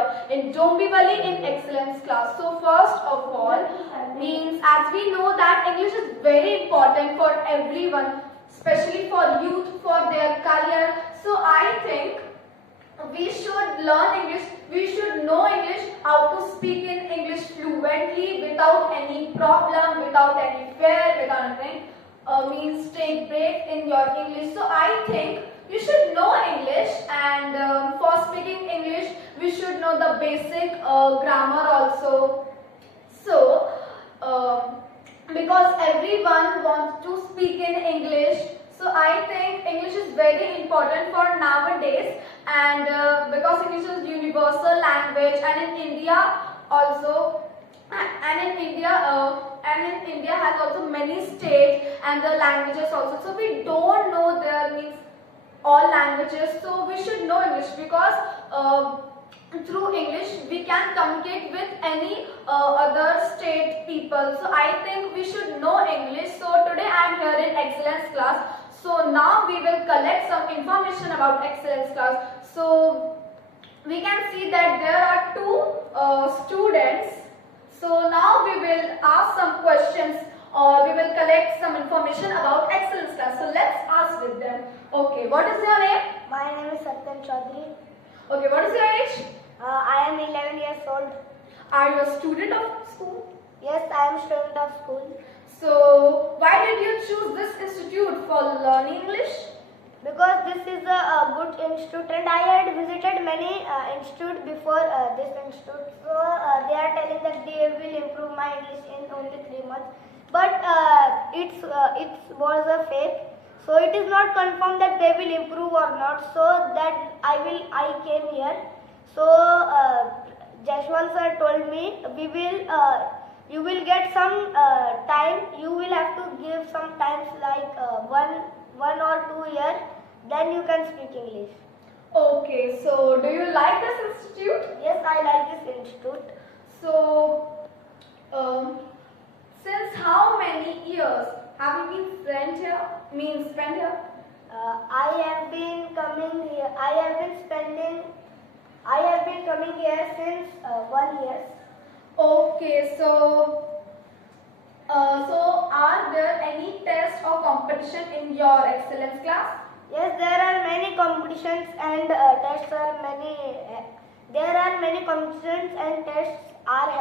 here in Dombivli in Excellence class. So first of all, means as we know that English is very important for everyone, especially for youth, for their career. So I think we should learn English, we should know English, how to speak in English fluently without any problem, without any fear, without anything. Means take break in your English. So I think you should know English, and for speaking English we should know the basic grammar also. So because everyone wants to speak in English, so I think English is very important for nowadays, and because English is universal language, and in India also, and in India has also many states and the languages also. So we don't know there means all languages. So we should know English because through English we can communicate with any other state people. So I think we should know English. So today I am here in Excellence class. So now we will collect some information about Excellence class. So we can see that there are two students. So now we will ask some questions, or we will collect some information about Excellence class. So let's ask with them. Okay, what is your name? My name is Satyam Chaudhary. Okay, what is your age? I am 11 years old. Are you a student of school? Yes, I am student of school. So why did you choose this institute for learning English? Because this is a good institute, and I had visited many institutes before this institute. So they are telling that they will improve my English in only 3 months. But it was a fake. So it is not confirmed that they will improve or not. So that I came here. So Jashwant sir told me you will get some time. You will have to give some times like 1 or 2 years. Then you can speak English. Okay, so do you like this institute? Yes, I like this institute. So since how many years have you been spent here? Spent here? I have been coming here. I have been coming here since 1 year. Okay, so are there any tests or competition in your Excellence class? Yes, there are many competitions and tests are many. There are many competitions and tests are held.